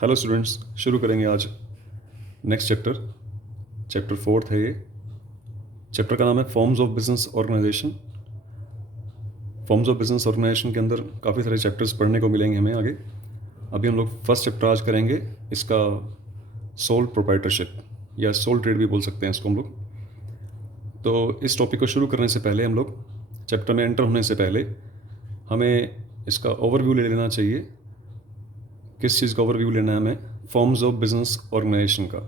Hello students, शुरू करेंगे आज नेक्स्ट चैप्टर 4 है ये। चैप्टर का नाम है forms of business organisation. Forms of business organisation के अंदर काफ़ी सारे चैप्टर्स पढ़ने को मिलेंगे हमें आगे। अभी हम लोग फर्स्ट चैप्टर आज करेंगे इसका, सोल प्रोप्राइटरशिप या सोल ट्रेड भी बोल सकते हैं इसको हम लोग। तो इस टॉपिक को शुरू करने से पहले हम लोग चैप्टर में एंटर होने से पहले हमें इसका ओवरव्यू ले लेना चाहिए। किस चीज़ का ओवरव्यू लेना है हमें? फॉर्म्स ऑफ बिजनेस ऑर्गेनाइजेशन का।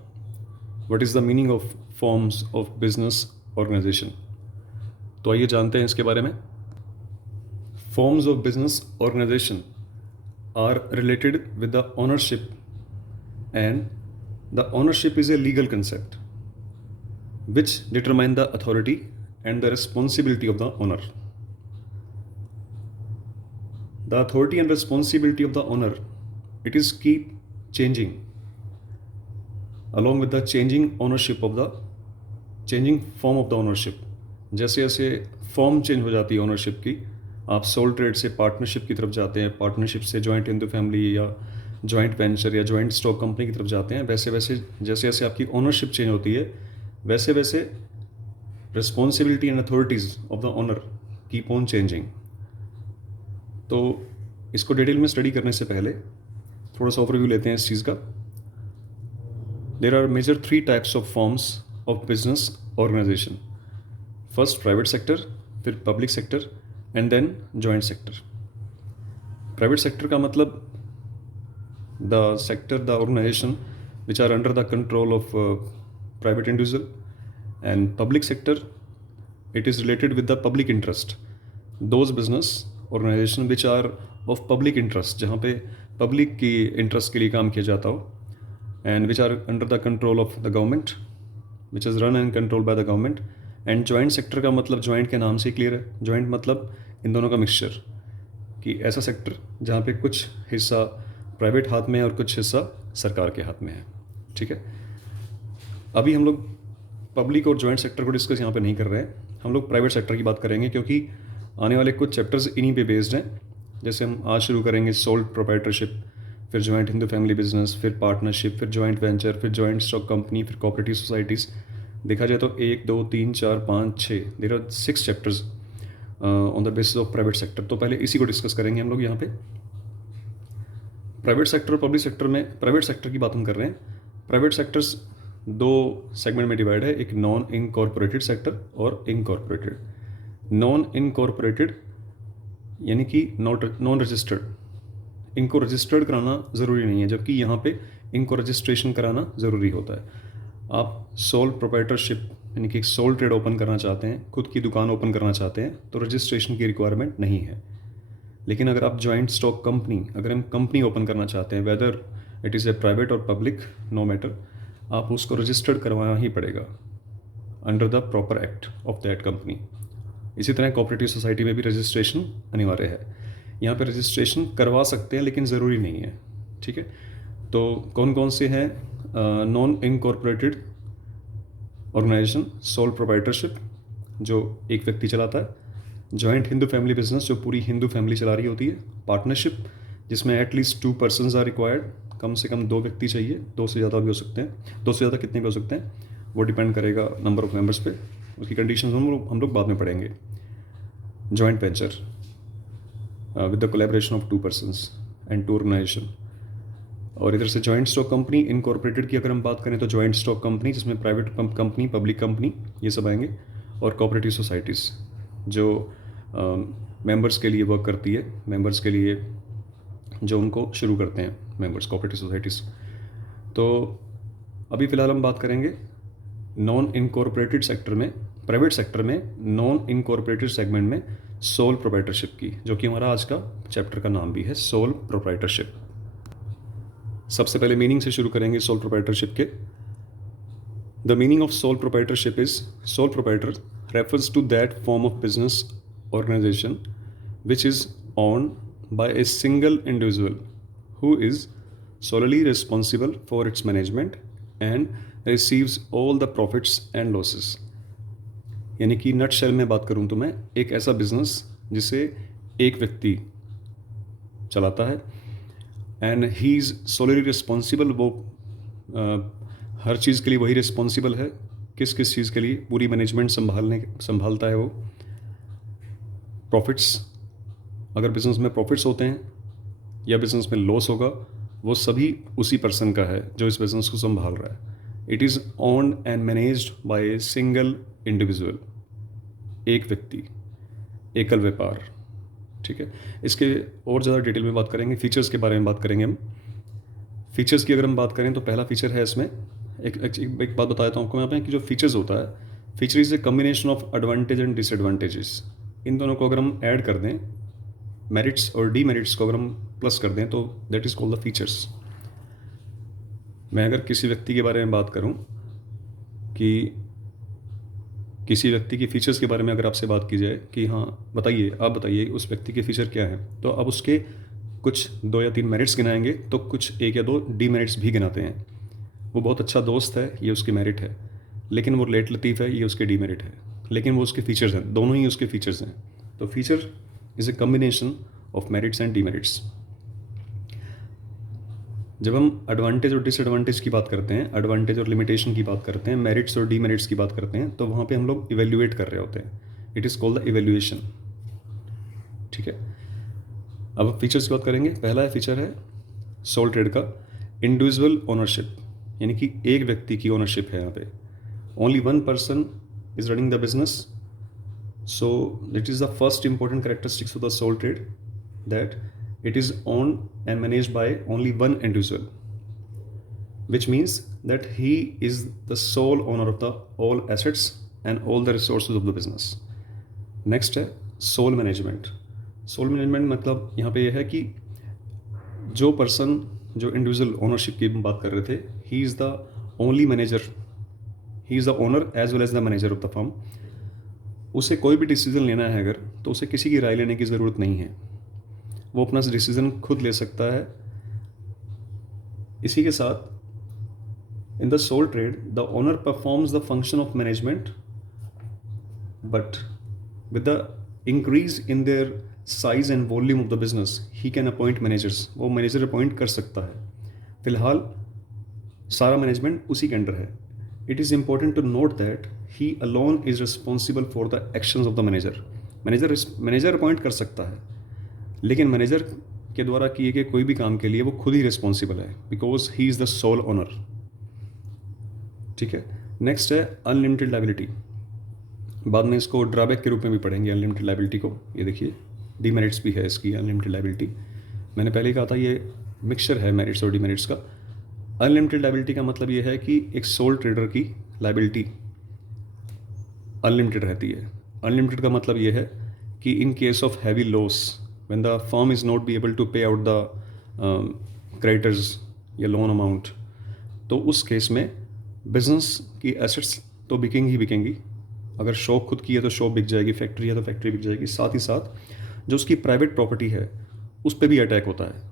What is the meaning of forms of business organisation? तो आइए जानते हैं इसके बारे में। Forms of business organisation are related with the ownership, and the ownership is a legal concept which determine the authority and the responsibility of the owner. The authority and responsibility of the owner, it is keep changing along with the changing ownership of the changing form of the ownership. जैसे जैसे form change हो जाती है ownership की, आप soul trade से partnership की तरफ जाते हैं, पार्टनरशिप से जॉइंट हिंदू फैमिली या जॉइंट वेंचर या जॉइंट स्टॉक कंपनी की तरफ जाते हैं, वैसे वैसे जैसे जैसे आपकी ओनरशिप चेंज होती है वैसे वैसे responsibility and authorities of the owner keep on changing. तो इसको डिटेल में स्टडी करने से पहले थोड़ा सा ओवरव्यू लेते हैं इस चीज़ का। There are major 3 types of forms of business organisation. First private sector, फिर public sector and then joint sector. Private sector का मतलब the sector, the organisation which are under the control of private individual, and public sector, it is related with the public interest, those business organization which are of public interest, जहाँ पे public की interest के लिए काम किया जाता हो, and which are under the control of the government, which is run and controlled by the government. and joint sector का मतलब joint के नाम से ही क्लियर है, joint मतलब इन दोनों का मिक्सचर, कि ऐसा सेक्टर जहाँ पे कुछ हिस्सा प्राइवेट हाथ में है और कुछ हिस्सा सरकार के हाथ में है। ठीक है, अभी हम लोग पब्लिक और जॉइंट सेक्टर को डिस्कस यहाँ पे नहीं कर रहे हैं, हम लोग प्राइवेट सेक्टर की बात करेंगे, क्योंकि आने वाले कुछ चैप्टर्स इन्हीं पे बेस्ड हैं। जैसे हम आज शुरू करेंगे सोल प्रोप्राइटरशिप, फिर जॉइंट हिंदू फैमिली बिजनेस, फिर पार्टनरशिप, फिर जॉइंट वेंचर, फिर जॉइंट स्टॉक कंपनी, फिर कोऑपरेटिव सोसाइटीज़। देखा जाए तो 1 2 3 4 5 6 there are 6 chapters on the basis of private sector. तो पहले इसी को डिस्कस करेंगे हम लोग यहाँ पे। प्राइवेट सेक्टर और पब्लिक सेक्टर में, प्राइवेट सेक्टर की बात हम कर रहे हैं। प्राइवेट सेक्टर्स 2 सेगमेंट में डिवाइड है, एक नॉन इनकॉर्पोरेटेड सेक्टर और इनकॉर्पोरेटेड। नॉन इनकॉर्पोरेटेड यानी कि नॉन रजिस्टर्ड। इनको रजिस्टर्ड कराना ज़रूरी नहीं है, जबकि यहाँ पे इनको रजिस्ट्रेशन कराना ज़रूरी होता है। आप सोल प्रोप्राइटरशिप यानी कि सोल ट्रेड ओपन करना चाहते हैं, खुद की दुकान ओपन करना चाहते हैं, तो रजिस्ट्रेशन की रिक्वायरमेंट नहीं है। लेकिन अगर आप जॉइंट स्टॉक कंपनी, अगर हम कंपनी ओपन करना चाहते हैं, whether it is a private और पब्लिक, नो मैटर, आप उसको रजिस्टर्ड करवाना ही पड़ेगा under the proper act of that company. इसी तरह कोऑपरेटिव सोसाइटी में भी रजिस्ट्रेशन अनिवार्य है। यहाँ पे रजिस्ट्रेशन करवा सकते हैं लेकिन ज़रूरी नहीं है। ठीक है, तो कौन कौन से हैं? Non incorporated organisation, sole proprietorship जो एक व्यक्ति चलाता है, जॉइंट हिंदू फैमिली बिजनेस जो पूरी हिंदू फैमिली चला रही होती है, पार्टनरशिप जिसमें एटलीस्ट 2 पर्सनस आर रिक्वायर्ड, कम से कम 2 व्यक्ति चाहिए, 2 से ज़्यादा भी हो सकते हैं, 2 से ज़्यादा कितने भी हो सकते हैं वो डिपेंड करेगा नंबर ऑफ मेंबर्स पे, उसकी कंडीशंस हम लोग बाद में पढ़ेंगे। Joint venture with the collaboration of 2 persons and 2 organisation. और इधर से जॉइंट स्टॉक कंपनी इनकॉर्पोरेटेड की अगर हम बात करें तो जॉइंट स्टॉक कंपनी जिसमें प्राइवेट कंपनी, पब्लिक कंपनी, ये सब आएंगे, और कोऑपरेटिव सोसाइटीज़ जो मेंबर्स के लिए वर्क करती है, मेंबर्स के लिए जो उनको शुरू करते हैं मेंबर्स, कोऑपरेटिव सोसाइटीज़। तो अभी फ़िलहाल हम बात करेंगे नॉन इनकॉर्पोरेटेड सेक्टर में, प्राइवेट सेक्टर में नॉन इनकॉर्पोरेटेड सेगमेंट में सोल प्रोप्राइटरशिप की, जो कि हमारा आज का चैप्टर का नाम भी है, सोल प्रोप्राइटरशिप। सबसे पहले मीनिंग से शुरू करेंगे सोल प्रोप्राइटरशिप के। The meaning of sole proprietorship is, sole proprietor refers to that form of business organization which is owned by a single individual who is solely responsible for its management and receives all the profits and losses। यानी कि नट shell में बात करूं तो मैं, एक ऐसा business जिसे एक व्यक्ति चलाता है एंड ही इज़ सोलरी रिस्पॉन्सिबल, वो हर चीज़ के लिए वही रिस्पॉन्सिबल है। किस किस चीज़ के लिए? पूरी मैनेजमेंट संभालता है वो। प्रॉफिट्स, अगर बिजनेस में प्रॉफिट्स होते हैं या बिजनेस में लॉस होगा, वो सभी उसी पर्सन का है जो इस बिजनेस को संभाल रहा है। It is owned and managed by a single individual, एक व्यक्ति, एकल व्यापार। ठीक है, इसके और ज़्यादा डिटेल में बात करेंगे, फीचर्स के बारे में बात करेंगे हम। फीचर्स की अगर हम बात करें तो पहला फीचर है इसमें, एक बात बता देता हूँ आपको यहाँ पे कि जो फीचर्स होता है, feature is a combination of advantage and disadvantages. इन दोनों को अगर हम ऐड कर दें, मेरिट्स और डीमेरिट्स को अगर हम प्लस कर दें, तो that is called the features. मैं अगर किसी व्यक्ति के बारे में बात करूं कि किसी व्यक्ति की फ़ीचर्स के बारे में अगर आपसे बात की जाए कि हाँ बताइए, आप बताइए उस व्यक्ति के फ़ीचर क्या हैं, तो अब उसके कुछ 2 या 3 मेरिट्स गिनाएंगे, तो कुछ 1 या 2 डीमेरिट्स भी गिनाते हैं। वो बहुत अच्छा दोस्त है, ये उसकी मेरिट है, लेकिन वो लेट लतीफ़ है, ये उसके डीमेरिट है, लेकिन वो उसके फ़ीचर्स हैं, दोनों ही उसके फ़ीचर्स हैं। तो feature is a combination of merits and demerits. जब हम एडवांटेज और डिसएडवांटेज की बात करते हैं, एडवांटेज और लिमिटेशन की बात करते हैं, मेरिट्स और डीमेरिट्स की बात करते हैं, तो वहाँ पे हम लोग इवेल्युएट कर रहे होते हैं। It is called the evaluation. ठीक है, अब फीचर्स की बात करेंगे। पहला फीचर है सोल ट्रेड का इंडिविजुअल ओनरशिप, यानी कि एक व्यक्ति की ओनरशिप है यहाँ पे। Only one person is running the business, so this is the first important characteristics of the sole trade, that it is owned and managed by only one individual, which means that he is the sole owner of the all assets and all the resources of the business. Next है soul management. Soul management मतलब यहाँ पे यह है कि जो person, जो individual ownership की बात कर रहे थे, he is the only manager, he is the owner as well as the manager of the firm. उसे कोई भी डिसीजन लेना है अगर, तो उसे किसी की राय लेने की ज़रूरत नहीं है, वो अपना डिसीजन खुद ले सकता है। इसी के साथ in the sole trade the owner performs the function of management, but with the increase in their size and volume of the business he can appoint managers, वो मैनेजर अपॉइंट कर सकता है। फिलहाल सारा मैनेजमेंट उसी के अंडर है। It is important to note that he alone is responsible for the actions of the manager. Manager appoint कर सकता है, लेकिन मैनेजर के द्वारा किए गए कोई भी काम के लिए वो खुद ही रिस्पॉन्सिबल है, because he is the sole owner. ठीक है, नेक्स्ट है अनलिमिटेड लायबिलिटी। बाद में इसको ड्रॉबैक के रूप में भी पढ़ेंगे अनलिमिटेड लायबिलिटी को। ये देखिए डीमेरिट्स भी है इसकी अनलिमिटेड लायबिलिटी। मैंने पहले ही कहा था ये मिक्सचर है मेरिट्स और डीमेरिट्स का। अनलिमिटेड लायबिलिटी का मतलब ये है कि एक सोल ट्रेडर की लायबिलिटी अनलिमिटेड रहती है। अनलिमिटेड का मतलब ये है कि in case of heavy loss, when the firm is not be able to pay out the creditors या लोन अमाउंट, तो उस केस में बिजनेस की एसेट्स तो बिकेंगी ही बिकेंगी। अगर शॉप खुद की है तो शॉप बिक जाएगी, फैक्ट्री है तो फैक्ट्री बिक जाएगी, साथ ही साथ जो उसकी प्राइवेट प्रॉपर्टी है उस पर भी अटैक होता है।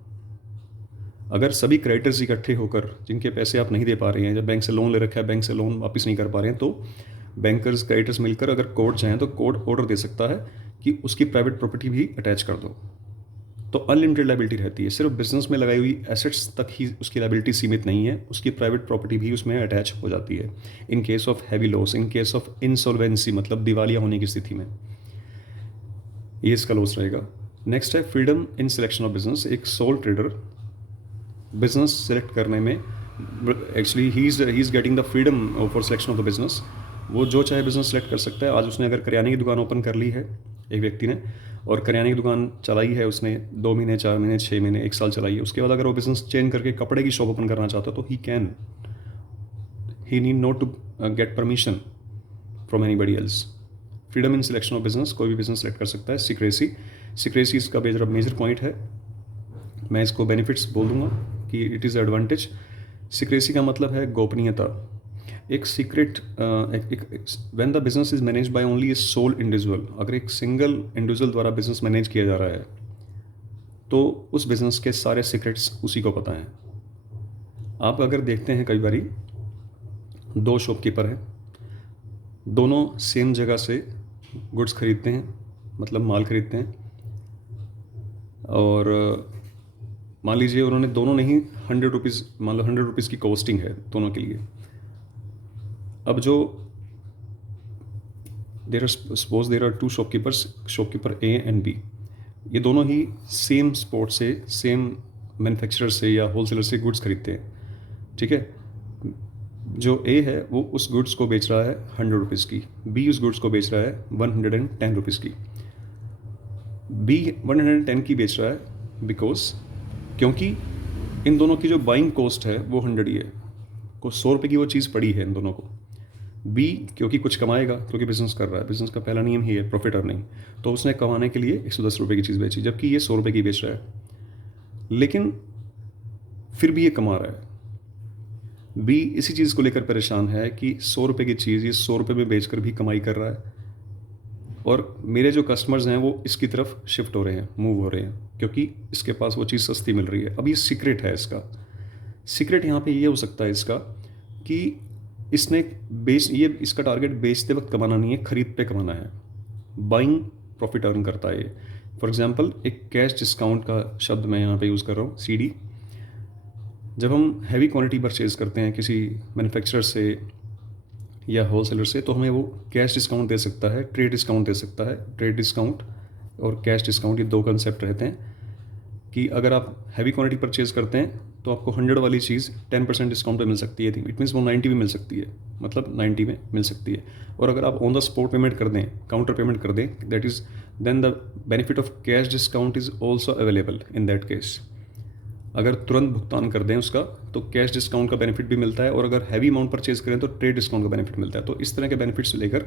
अगर सभी क्रेडिटर्स इकट्ठे होकर, जिनके पैसे आप नहीं दे पा रहे हैं, जब बैंक से लोन ले रखा है, बैंक से लोन वापस नहीं कर पा रहे हैं, तो बैंकर्स क्रेडिटर्स मिलकर अगर कोर्ट जाएँ तो कोर्ट ऑर्डर दे सकता है कि उसकी प्राइवेट प्रॉपर्टी भी अटैच कर दो। तो अनलिमिटेड लायबिलिटी रहती है। सिर्फ बिजनेस में लगाई हुई एसेट्स तक ही उसकी लायबिलिटी सीमित नहीं है, उसकी प्राइवेट प्रॉपर्टी भी उसमें अटैच हो जाती है इन case of heavy loss, in case of insolvency, मतलब दिवालिया होने की स्थिति में ये इसका लॉस रहेगा। नेक्स्ट है freedom in selection of business. एक सोल ट्रेडर बिजनेस सेलेक्ट करने में, actually he is getting the freedom for selection of the business. वो जो चाहे बिजनेस सेलेक्ट कर सकता है। आज उसने अगर करियाने की दुकान ओपन कर ली है एक व्यक्ति ने, और करियाने की दुकान चलाई है उसने 2 महीने, 4 महीने, 6 महीने, 1 साल चलाई है, उसके बाद अगर वो बिजनेस चेंज करके कपड़े की शॉप ओपन करना चाहता है तो he need not to get permission from anybody else. Freedom in selection of business, कोई भी बिजनेस सेलेक्ट कर सकता है। सिक्रेसी इसका मेजर पॉइंट है। मैं इसको बेनिफिट्स बोल दूंगा कि इट इज़ एडवांटेज। सिक्रेसी का मतलब है गोपनीयता। एक secret, when the business is manage by only a sole individual, अगर एक सिंगल इंडिविजुअल द्वारा बिजनेस मैनेज किया जा रहा है तो उस बिजनेस के सारे सीक्रेट्स उसी को पता हैं। आप अगर देखते हैं कई बारी 2 शॉपकीपर हैं, दोनों सेम जगह से गुड्स खरीदते हैं, मतलब माल खरीदते हैं, और मान लीजिए उन्होंने दोनों ने ही 100 रुपीज़, मान लो 100 रुपीज़ की कॉस्टिंग है दोनों के लिए। अब जो suppose there are two shopkeepers, shopkeeper A and B, ये दोनों ही सेम स्पॉट से, सेम मैन्युफैक्चरर से या होलसेलर से गुड्स खरीदते हैं, ठीक है। जो ए है वो उस गुड्स को बेच रहा है 100 रुपीज़ की, बी उस गुड्स को बेच रहा है 110 रुपीज़ की। बी 110 की बेच रहा है बिकॉज, क्योंकि इन दोनों की जो बाइंग कॉस्ट है वो 100 ही है, को 100 रुपये की वो चीज़ पड़ी है इन दोनों को। बी क्योंकि कुछ कमाएगा, क्योंकि बिजनेस कर रहा है, बिजनेस का पहला नियम ही है प्रॉफिट अर्निंग, तो उसने कमाने के लिए 110 रुपये की चीज़ बेची, जबकि ये 100 रुपये की बेच रहा है, लेकिन फिर भी ये कमा रहा है। बी इसी चीज़ को लेकर परेशान है कि 100 रुपये की चीज़ ये 100 रुपये में बेचकर भी कमाई कर रहा है, और मेरे जो कस्टमर्स हैं वो इसकी तरफ शिफ्ट हो रहे हैं, मूव हो रहे हैं, क्योंकि इसके पास वो चीज़ सस्ती मिल रही है। अब ये सीक्रेट है इसका। सीक्रेट यहाँ पे ये हो सकता है इसका कि इसने ये इसका टारगेट बेचते वक्त कमाना नहीं है, खरीद पे कमाना है। बाइंग प्रॉफिट अर्न करता है ये। फॉर एग्जांपल एक कैश डिस्काउंट का शब्द मैं यहाँ पे यूज़ कर रहा हूँ, सीडी। जब हम हैवी क्वांटिटी परचेज़ करते हैं किसी मैन्युफैक्चरर से या होलसेलर से, तो हमें वो कैश डिस्काउंट दे सकता है, ट्रेड डिस्काउंट दे सकता है। ट्रेड डिस्काउंट और कैश डिस्काउंट ये दो कंसेप्ट रहते हैं कि अगर आप हैवी क्वांटिटी परचेज़ करते हैं तो आपको 100 वाली चीज़ 10% डिस्काउंट पे मिल सकती है। इट मीन्स वो 90 में मिल सकती है, मतलब 90 में मिल सकती है। और अगर आप ऑन द स्पॉट पेमेंट कर दें, काउंटर पेमेंट कर दें, that is then the benefit of cash discount is also available in that case. अगर तुरंत भुगतान कर दें उसका तो कैश डिस्काउंट का बेनिफिट भी मिलता है, और अगर हैवी अमाउंट परचेज करें तो ट्रेड डिस्काउंट का बेनिफिट मिलता है। तो इस तरह के बेनिफिट्स लेकर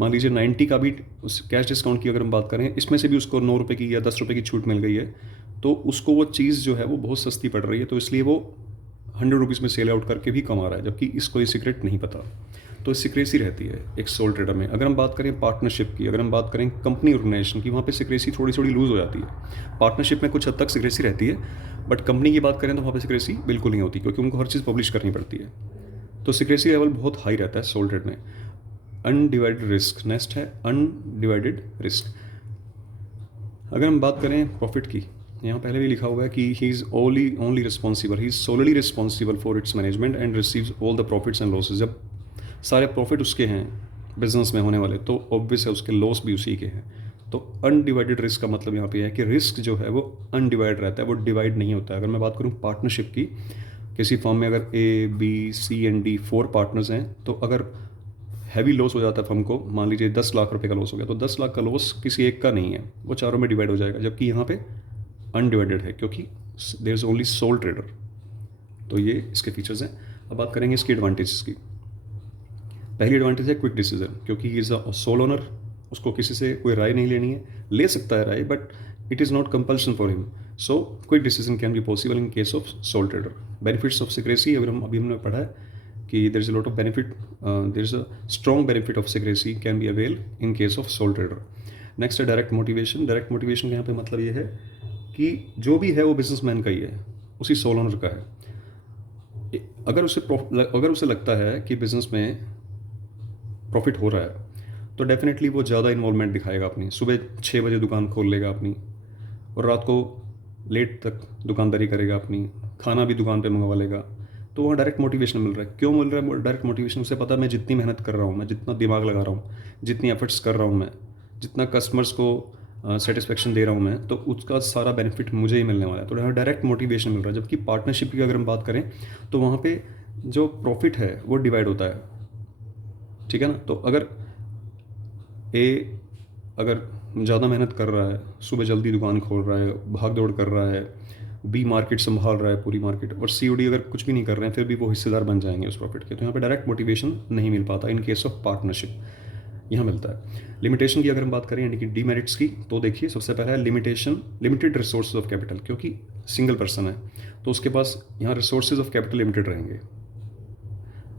मान लीजिए 90 का भी उस कैश डिस्काउंट की अगर हम बात करें, इसमें से भी उसको 9 रुपये की या 10 रुपये की छूट मिल गई है, तो उसको वो चीज़ जो है वो बहुत सस्ती पड़ रही है, तो इसलिए वो 100 रुपीज़ में सेल आउट करके भी कमा रहा है, जबकि इसको ये सीक्रेट नहीं पता। तो सिक्रेसी रहती है एक सोल ट्रेडर में। अगर हम बात करें पार्टनरशिप की, अगर हम बात करें कंपनी ऑर्गेनाइजेशन की, वहाँ पे सिक्रेसी थोड़ी थोड़ी लूज़ हो जाती है। पार्टनरशिप में कुछ हद तक सिक्रेसी रहती है, बट कंपनी की बात करें तो वहाँ पे सिक्रेसी बिल्कुल नहीं होती, क्योंकि उनको हर चीज़ पब्लिश करनी पड़ती है। तो सिक्रेसी लेवल बहुत हाई रहता है सोल ट्रेड में। अनडिवाइडेड रिस्क नेक्स्ट है, अनडिवाइडेड रिस्क। अगर हम बात करें प्रॉफिट की, यहाँ पहले भी लिखा हुआ है कि he is only responsible, he is solely responsible for its management and receives all the profits and losses. जब सारे प्रॉफिट उसके हैं बिजनेस में होने वाले, तो ऑब्वियस है उसके लॉस भी उसी के हैं। तो अनडिवाइडेड रिस्क का मतलब यहाँ पे है कि रिस्क जो है वो अनडिवाइड रहता है, वो डिवाइड नहीं होता है। अगर मैं बात करूँ पार्टनरशिप की, किसी फर्म में अगर A B C and D 4 partners हैं, तो अगर हैवी लॉस हो जाता है फर्म को, मान लीजिए 10 लाख रुपए का लॉस हो गया, तो 10 लाख का लॉस किसी एक का नहीं है, वो चारों में डिवाइड हो जाएगा। जबकि यहाँ पे अनडिवाइडेड है, क्योंकि there is only sole trader. तो ये इसके फीचर्स हैं। अब बात करेंगे इसकी एडवांटेजेस की। पहली एडवांटेज है क्विक डिसीजन, क्योंकि he is a sole owner, उसको किसी से कोई राय नहीं लेनी है, ले सकता है राय, but it is not compulsion for him. So quick decision can be possible in case of sole trader. Benefits of secrecy, अभी हमने पढ़ा है कि there is a lot of benefit, there is a strong benefit of secrecy can be avail in case of sole trader. Next है direct motivation. Direct motivation का यहाँ पे मतलब ये है कि जो भी है वो बिजनेसमैन का ही है, उसी सोल ओनर का है। अगर उसे लगता है कि बिजनेस में प्रॉफिट हो रहा है, तो डेफिनेटली वो ज़्यादा इन्वॉल्वमेंट दिखाएगा अपनी। सुबह 6 बजे दुकान खोल लेगा अपनी, और रात को लेट तक दुकानदारी करेगा अपनी, खाना भी दुकान पे मंगवा लेगा। तो वहाँ डायरेक्ट मोटिवेशन मिल रहा है। क्यों मिल रहा है डायरेक्ट मोटिवेशन? उसे पता है मैं जितनी मेहनत कर रहा हूँ, मैं जितना दिमाग लगा रहा हूँ, जितनी एफर्ट्स कर रहा हूँ मैं, जितना कस्टमर्स को सेटिस्फेक्शन दे रहा हूँ मैं, तो उसका सारा बेनिफिट मुझे ही मिलने वाला है। तो यहाँ डायरेक्ट मोटिवेशन मिल रहा है। जबकि पार्टनरशिप की अगर हम बात करें, तो वहाँ पे जो प्रॉफिट है वो डिवाइड होता है, ठीक है ना। तो अगर अगर ज़्यादा मेहनत कर रहा है, सुबह जल्दी दुकान खोल रहा है, भाग दौड़ कर रहा है, बी मार्केट संभाल रहा है पूरी मार्केट, और सीओडी अगर कुछ भी नहीं कर रहे हैं, फिर भी वो हिस्सेदार बन जाएंगे उस प्रॉफिट के। तो यहाँ पे डायरेक्ट मोटिवेशन नहीं मिल पाता इन केस ऑफ पार्टनरशिप, यहाँ मिलता है। लिमिटेशन की अगर हम बात करें, यानी कि डीमेरिट्स की, तो देखिए सबसे पहला है लिमिटेड रिसोर्सेज ऑफ कैपिटल। क्योंकि सिंगल पर्सन है तो उसके पास यहाँ रिसोर्सेज ऑफ कैपिटल लिमिटेड रहेंगे।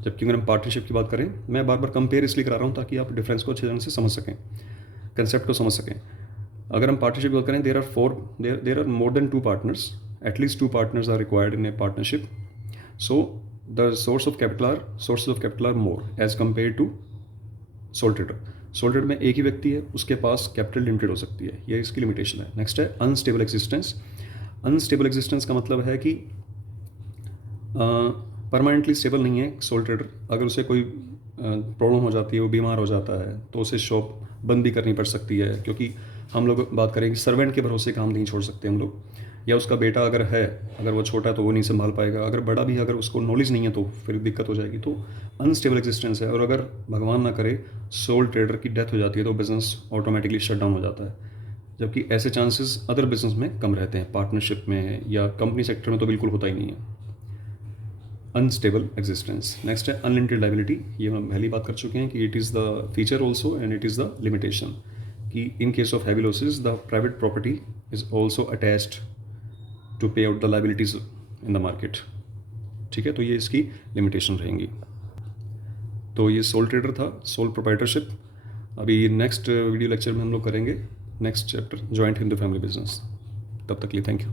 जबकि अगर हम पार्टनरशिप की बात करें, मैं बार बार कंपेयर इसलिए करा रहा हूँ ताकि आप डिफरेंस को अच्छे तरह से समझ सकें, कंसेप्ट को समझ सकें। अगर हम पार्टनरशिप की बात करें, there are more than 2 partners, at least 2 partners are required in a partnership. So the sources of capital are more as compare to sole trader. Sole trader में एक ही व्यक्ति है, उसके पास कैपिटल लिमिटेड हो सकती है, ये इसकी लिमिटेशन है। नेक्स्ट है अनस्टेबल एक्सिस्टेंस। अनस्टेबल एग्जिस्टेंस का मतलब है कि परमानेंटली स्टेबल नहीं है सोल ट्रेडर। अगर उसे कोई प्रॉब्लम हो जाती है, वो बीमार हो जाता है, तो उसे शॉप बंद भी करनी पड़ सकती है, क्योंकि हम लोग बात करें कि सर्वेंट के भरोसे काम नहीं छोड़ सकते हम लोग। या उसका बेटा अगर है, अगर वो छोटा है तो वो नहीं संभाल पाएगा, अगर बड़ा भी अगर उसको नॉलेज नहीं है तो फिर दिक्कत हो जाएगी। तो अनस्टेबल एग्जिस्टेंस है। और अगर भगवान ना करे सोल ट्रेडर की डेथ हो जाती है तो बिज़नेस ऑटोमेटिकली शट डाउन हो जाता है। जबकि ऐसे चांसेस अदर बिजनेस में कम रहते हैं, पार्टनरशिप में या कंपनी सेक्टर में तो बिल्कुल होता ही नहीं है। Unstable existence. नेक्स्ट है अनलिमिटेड लाइबिलिटी। ये हम पहली बात कर चुके हैं कि it is the feature also and it is the limitation, कि in case of heavy losses the private property is also attached to pay out the liabilities in the market. ठीक है, तो ये इसकी लिमिटेशन रहेंगी। तो ये सोल ट्रेडर था, सोल प्रोप्राइटरशिप। अभी नेक्स्ट वीडियो लेक्चर में हम लोग करेंगे next chapter, joint Hindu family business. तब तक के लिए थैंक यू।